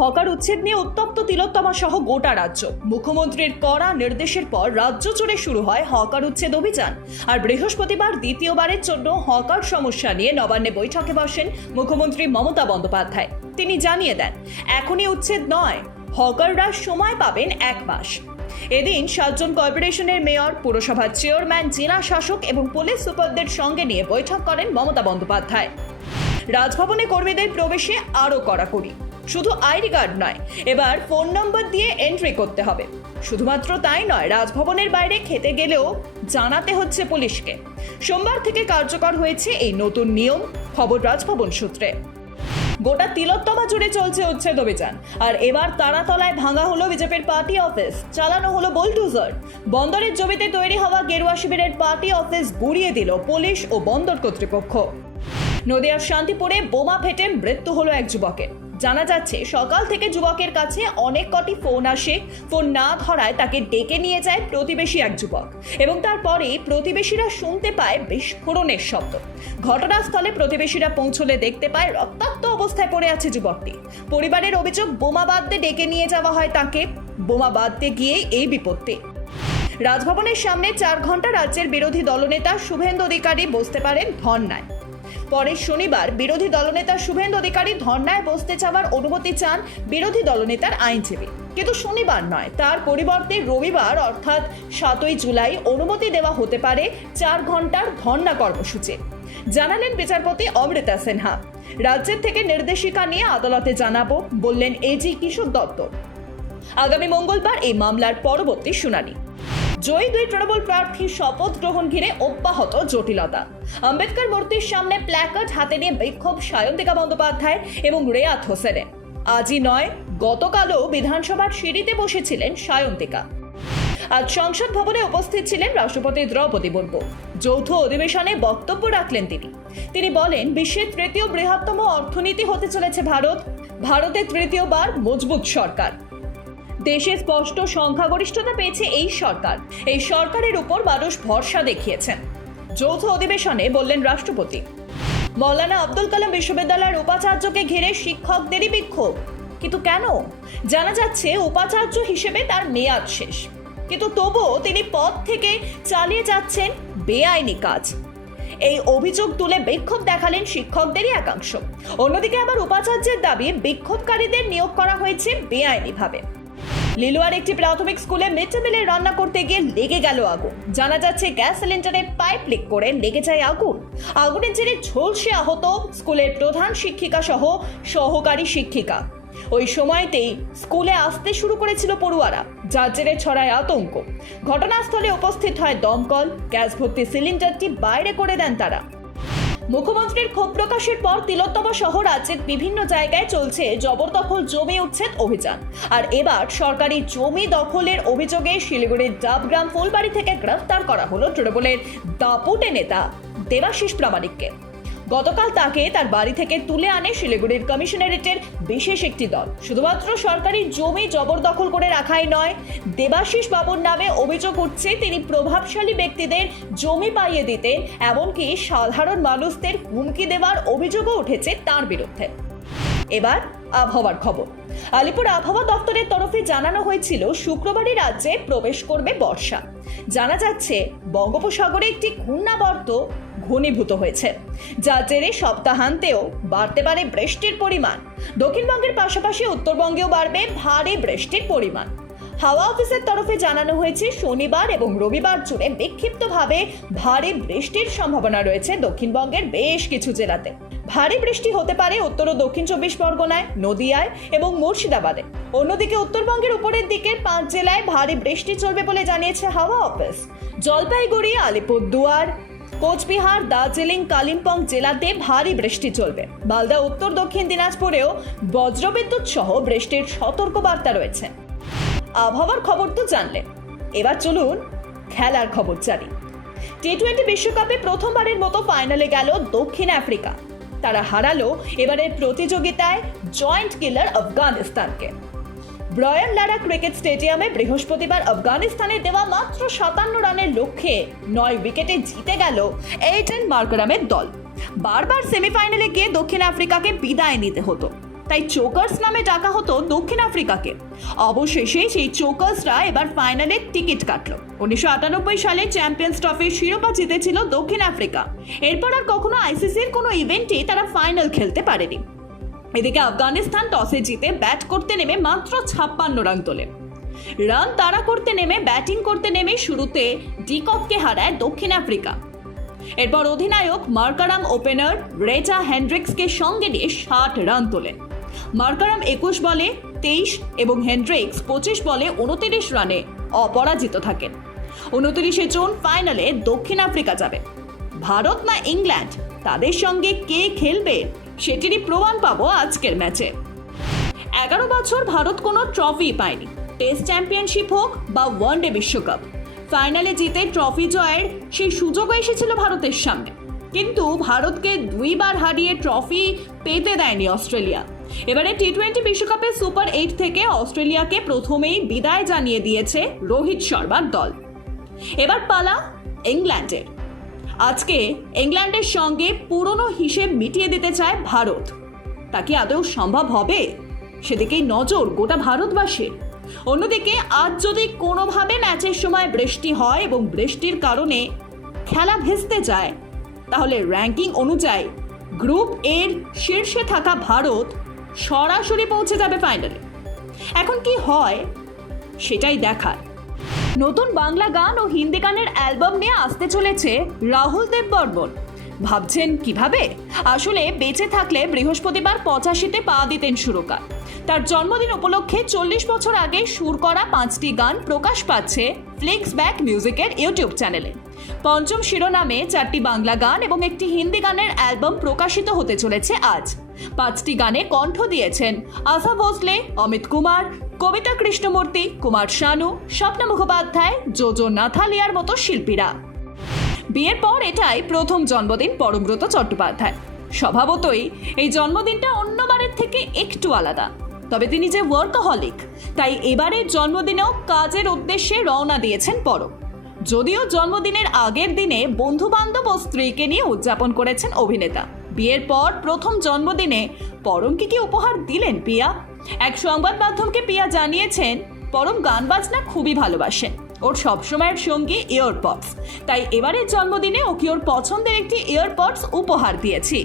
Hawker উচ্ছেদ নিয়ে উত্তপ্ত তিলোত্তমা সহ গোটা রাজ্য। মুখ্যমন্ত্রীর কড়া নির্দেশের পর রাজ্য জুড়ে শুরু হয় হকার উচ্ছেদ অভিযান। আর বৃহস্পতিবার দ্বিতীয়বারের জন্য হকার সমস্যা নিয়ে নবান্নে বৈঠকে বসেন মুখ্যমন্ত্রী মমতা বন্দ্যোপাধ্যায়। তিনি জানিয়ে দেন, এখনই উচ্ছেদ নয়, হকাররা সময় পাবেন এক মাস। এদিন সাতজন কর্পোরেশনের মেয়র, পুরসভার চেয়ারম্যান, জেলা শাসক এবং পুলিশ সুপারদের সঙ্গে নিয়ে বৈঠক করেন মমতা বন্দ্যোপাধ্যায়। রাজভবনে কর্মীদের প্রবেশে আরও কড়াকড়ি। শুধু আইডি কার্ড নয়, এবার ফোন নম্বর দিয়ে এন্ট্রি করতে হবে। শুধুমাত্র তাই নয়, রাজভবনের বাইরে খেতে গেলেও জানাতে হচ্ছে পুলিশকে। সোমবার থেকে কার্যকর হয়েছে এই নতুন নিয়ম, খবর রাজভবন সূত্রে। গোটা তিলোত্তমা জুড়ে চলছে উচ্ছেদ অভিযান। আর এবার তারাতলায় ভাঙা হলো বিজেপির পার্টি অফিস, চালানো হলো বোলডুজার। বন্দরের জমিতে তৈরি হওয়া গেরুয়া শিবিরের পার্টি অফিস গুড়িয়ে দিল পুলিশ ও বন্দর কর্তৃপক্ষ। নদিয়ার শান্তিপুরে বোমা ফেটে মৃত্যু হলো এক যুবকের। জানা যাচ্ছে, সকাল থেকে যুবকের কাছে অনেক কটি ফোন আসে। ফোন না ধরায় তাকে ডেকে নিয়ে যায় প্রতিবেশী এক যুবক এবং তারপরে প্রতিবেশীরা শুনতে পায় বিস্ফোরণের শব্দ। ঘটনাস্থলে প্রতিবেশীরা পৌঁছলে দেখতে পায় রক্তাক্ত অবস্থায় পড়ে আছে যুবকটি। পরিবারের অভিযোগ, বোমা বাঁধতে ডেকে নিয়ে যাওয়া হয় তাকে। বোমা বাঁধতে গিয়ে এই বিপত্তি। রাজভবনের সামনে চার ঘণ্টা রাজ্যের বিরোধী দলনেতা শুভেন্দু অধিকারী বসতে পারেন ধর্নায়। পরে শনিবার বিরোধী দলনেতা শুভেন্দু অধিকারী ধর্নায় বসতে চাওয়ার অনুমতি চান বিরোধী দলনেতার আইনজীবী। কিন্তু শনিবার নয়, তার পরিবর্তে রবিবার অর্থাৎ সাতই জুলাই অনুমতি দেওয়া হতে পারে চার ঘণ্টার ধর্না কর্মসূচি। জানালেন বিচারপতি অমৃতা সিনহা। রাজ্যের থেকে নির্দেশিকা নিয়ে আদালতে জানাব, বললেন এজি কিশোর দত্ত আগামী মঙ্গলবার এই মামলার পরবর্তী শুনানি। জয়ী দুই তৃণমূল প্রার্থীর শপথ গ্রহণ ঘিরে অব্যাহত জটিলতা। আম্বেদকর মূর্তির সামনে প্ল্যাকার্ড হাতে নিয়ে বিক্ষোভ সায়ন্তিকা বন্দ্যোপাধ্যায় এবং রেয়াত হোসেনের আজই নয়, গতকালও বিধানসভার সিঁড়িতে বসেছিলেন সায়ন্তিকা। আজ সংসদ ভবনে উপস্থিত ছিলেন রাষ্ট্রপতি দ্রৌপদী মুর্মু। যৌথ অধিবেশনে বক্তব্য রাখলেন তিনি। তিনি বলেন, বিশ্বের তৃতীয় বৃহত্তম অর্থনীতি হতে চলেছে ভারত। ভারতের তৃতীয়বার মজবুত সরকার। দেশে স্পষ্ট সংখ্যাগরিষ্ঠতা পেয়েছে এই সরকার। এই সরকারের উপর মানুষ ভরসা দেখিয়েছেন। যৌথ অধিবেশনে বললেন রাষ্ট্রপতি, মৌলানা আব্দুল কালাম বিশ্ববিদ্যালয়ের উপাচার্যকে ঘিরে শিক্ষকদেরই বিক্ষোভ। কিন্তু কেন? জানা যাচ্ছে উপাচার্য হিসেবে তার মেয়াদ শেষ। কিন্তু তবুও তিনি পদ থেকে চালিয়ে যাচ্ছেন বেআইনি কাজ। এই অভিযোগ তুলে বিক্ষোভ দেখালেন শিক্ষকদেরই একাংশ। অন্যদিকে আবার উপাচার্যের দাবি, বিক্ষোভকারীদের নিয়োগ করা হয়েছে বেআইনিভাবে। লিলুয়ার একটি প্রাথমিক স্কুলে মিড ডে মিলে রান্না করতে গিয়ে লেগে গেল আগুন। জানা যাচ্ছে গ্যাস সিলিন্ডারের পাইপ লিক করে লেগে যায় আগুন। আগুনের জেরে ঝলসে আহত স্কুলের প্রধান শিক্ষিকা সহ সহকারী শিক্ষিকা। ওই সময়তেই স্কুলে আসতে শুরু করেছিল পড়ুয়ারা, যার জেরে ছড়ায় আতঙ্ক। ঘটনাস্থলে উপস্থিত হয় দমকল গ্যাস ভর্তি সিলিন্ডারটি বাইরে করে দেন তারা। মুখ্যমন্ত্রীর ক্ষোভ প্রকাশের পর তিলোত্তমা সহ রাজ্যের বিভিন্ন জায়গায় চলছে জবরদখল জমি উচ্ছেদ অভিযান। আর এবার সরকারি জমি দখলের অভিযোগে শিলিগুড়ির ডাবগ্রাম ফুলবাড়ি থেকে গ্রেফতার করা হলো তৃণমূলের দাপুটে নেতা দেবাশিস প্রামাণিককে। গতকাল তাকে তার বাড়ি থেকে তুলে আনে শিলিগুড়ির কমিশনারেটের বিশেষ একটি দল। শুধুমাত্র সরকারি জমি জবরদখল করে রাখাই নয়, দেবাশিস বাবুর নামে অভিযোগ উঠছে তিনি প্রভাবশালী ব্যক্তিদের জমি পাইয়ে দিতেন, এমনকি সাধারণ মানুষদের হুমকি দেওয়ার অভিযোগও উঠেছে তার বিরুদ্ধে। এবার আবহাওয়ার খবর। আলিপুর আবহাওয়া দপ্তরের তরফে জানানো হয়েছিল, শুক্রবারই রাজ্যে প্রবেশ করবে বর্ষা। জানা যাচ্ছে, বঙ্গোপসাগরে একটি ঘূর্ণাবর্ত ঘনীভূত হয়েছে, যার জেরে সপ্তাহান্তেও বাড়তে পারে বৃষ্টির পরিমাণ। দক্ষিণবঙ্গের পাশাপাশি উত্তরবঙ্গেও বাড়বে ভারী বৃষ্টির পরিমাণ। হাওয়া অফিসের তরফে জানানো হয়েছে, শনিবার এবং রবিবার জুড়ে বিক্ষিপ্তভাবে ভারী বৃষ্টির সম্ভাবনা রয়েছে দক্ষিণবঙ্গের বেশ কিছু জেলাতে। ভারী বৃষ্টি হতে পারে উত্তর ও দক্ষিণ চব্বিশ পরগনায়, নদিয়ায় এবং মুর্শিদাবাদে। অন্যদিকে উত্তরবঙ্গের উপরের দিকের পাঁচ জেলায় ভারী বৃষ্টি চলবে বলে জানিয়েছে হাওয়া অফিস। জলপাইগুড়ি, আলিপুরদুয়ার, কোচবিহার, দার্জিলিং, কালিম্পং জেলাতে ভারী বৃষ্টি চলবে। মালদা, উত্তর, দক্ষিণ দিনাজপুরেও বজ্রবিদ্যুৎ সহ বৃষ্টির সতর্কবার্তা রয়েছে। আবহাওয়ার খবর তো জানলেন এবার চলুন খেলার খবর জানি। টি টোয়েন্টি বিশ্বকাপে প্রথমবারের মতো ফাইনালে গেল দক্ষিণ আফ্রিকা। তারা হারালো এবারের প্রতিযোগিতায় জয়েন্ট কিলার আফগানিস্তানকে। ব্রয়ান লারা ক্রিকেট স্টেডিয়ামে বৃহস্পতিবার আফগানিস্তানের দেওয়া মাত্র সাতান্ন রানের লক্ষ্যে নয় উইকেটে জিতে গেল এইটেন মার্করামের দল। বারবার সেমিফাইনালে গিয়ে দক্ষিণ আফ্রিকাকে বিদায় নিতে হতো। তাই চোকার্স নামে ডাকা হতো দক্ষিণ আফ্রিকাকে। অবশেষে সেই চোকার্সরা এবার ফাইনালে টিকিট কাটল। উনিশশো আটানব্বই সালে চ্যাম্পিয়ন্স ট্রফির শিরোপা জিতেছিল দক্ষিণ আফ্রিকা। এরপর আর কখনো আইসিসির কোনো ইভেন্টে তারা ফাইনাল খেলতে পারেনি। এদিকে আফগানিস্তান টসে জিতে ব্যাট করতে নেমে মাত্র ছাপ্পান্ন রান তোলে। রান তাড়া করতে নেমে, ব্যাটিং করতে নেমে শুরুতে ডিকককে হারায় দক্ষিণ আফ্রিকা। এরপর অধিনায়ক মার্কারাম ওপেনার রেটা হ্যান্ড্রিক্সকে সঙ্গে নিয়ে ষাট রান তোলেন মার্কারাম একুশ বলে, তেইশ এবং হ্যান্ড্রিক্স পঁচিশ বলে উনতিরিশ রানে অপরাজিত থাকেন। উনতিরিশে জুন ফাইনালে দক্ষিণ আফ্রিকা যাবে। ভারত না ইংল্যান্ড? তাদের সঙ্গে কে খেলবে? সেটিরই প্রমাণ পাবো আজকের ম্যাচে। এগারো বছর ভারত কোনো ট্রফি পায়নি। টেস্ট চ্যাম্পিয়নশিপ হোক বা ওয়ানডে বিশ্বকাপ, ফাইনালে জিতে ট্রফি জয়ের সেই সুযোগও এসেছিল ভারতের সামনে। কিন্তু ভারতকে দুইবার হারিয়ে ট্রফি পেতে দেয়নি অস্ট্রেলিয়া। এবারে টি টোয়েন্টি বিশ্বকাপে সুপার এইট থেকে অস্ট্রেলিয়াকে প্রথমেই বিদায় জানিয়ে দিয়েছে রোহিত শর্মার দল। এবার পালা ইংল্যান্ডের। আজকে ইংল্যান্ডের সঙ্গে পুরনো হিসেব মিটিয়ে দিতে চায় ভারত। তা কি আদৌ সম্ভব হবে? সেদিকেই নজর গোটা ভারতবাসীর অন্যদিকে, আজ যদি কোনোভাবে ম্যাচের সময় বৃষ্টি হয় এবং বৃষ্টির কারণে খেলা ভেস্তে যায়, তাহলে র্যাঙ্কিং অনুযায়ী গ্রুপ এর শীর্ষে থাকা ভারত সরাসরি পৌঁছে যাবে ফাইনালে এখন কি হয়, সেটাই দেখার। নতুন বাংলা গান ও হিন্দি গানের অ্যালবাম নিয়ে আসতে চলেছে রাহুল দেব বর্মন ভাবছেন কীভাবে? আসলে বেঁচে থাকলে বৃহস্পতিবার পঁচাশিতে পা দিতেন সুরকার। তার জন্মদিন উপলক্ষে চল্লিশ বছর আগে সুর করা পাঁচটি গান প্রকাশ পাচ্ছে ফ্লিক্স ব্যাক মিউজিকের ইউটিউব চ্যানেলে। পঞ্চম শিরোনামে চারটি বাংলা গান এবং একটি হিন্দি গানের অ্যালবাম প্রকাশিত হতে চলেছে আজ। পাঁচটি গানে কণ্ঠ দিয়েছেন আশা ভোসলে, অমিত কুমার, কবিতা কৃষ্ণমূর্তি, কুমার শানু, স্বপ্ন মুখোপাধ্যায়, জোজো নাথালিয়ার মতো শিল্পীরা। বিয়ের পর এটাই প্রথম জন্মদিন পরমব্রত চট্টোপাধ্যায়। স্বভাবতই এই জন্মদিনটা অন্যবারের থেকে একটু আলাদা। তবে তিনি যে ওয়ার্কাহলিক তাই এবারের জন্মদিনেও কাজের উদ্দেশ্যে রওনা দিয়েছেন পরম যদিও জন্মদিনের আগের দিনে বন্ধু বান্ধব ও স্ত্রীকে নিয়ে উদযাপন করেছেন অভিনেতা। বিয়ের পর প্রথম জন্মদিনে পরমকে কি উপহার দিলেন পিয়া? এক সংবাদ মাধ্যমকে পিয়া জানিয়েছেন, পরম গান বাজনা খুবই ভালোবাসেন। ওর সবসময়ের সঙ্গী ইয়ারপডস তাই এবারের জন্মদিনে ওকে ওর পছন্দের একটি ইয়ারপডস উপহার দিয়েছি।